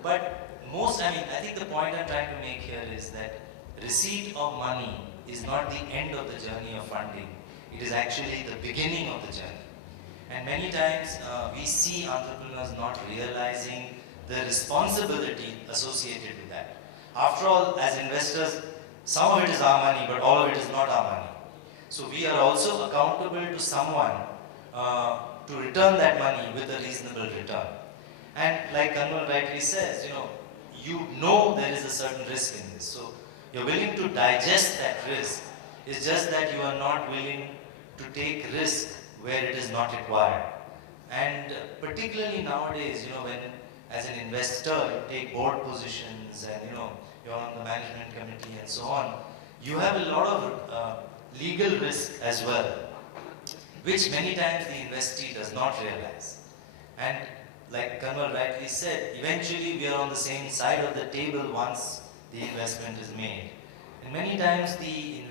But I think the point I'm trying to make here is that receipt of money is not the end of the journey of funding. It is actually the beginning of the journey. And many times we see entrepreneurs not realizing the responsibility associated with that. After all, as investors, some of it is our money, but all of it is not our money. So we are also accountable to someone to return that money with a reasonable return. And like Kanwal rightly says, there is a certain risk in this. So you're willing to digest that risk. It's just that you are not willing to take risk where it is not required. And particularly nowadays, when as an investor you take board positions and you're on the management committee and so on, you have a lot of legal risk as well, which many times the investee does not realize. And like Kanwal rightly said, eventually we are on the same side of the table once the investment is made. And many times the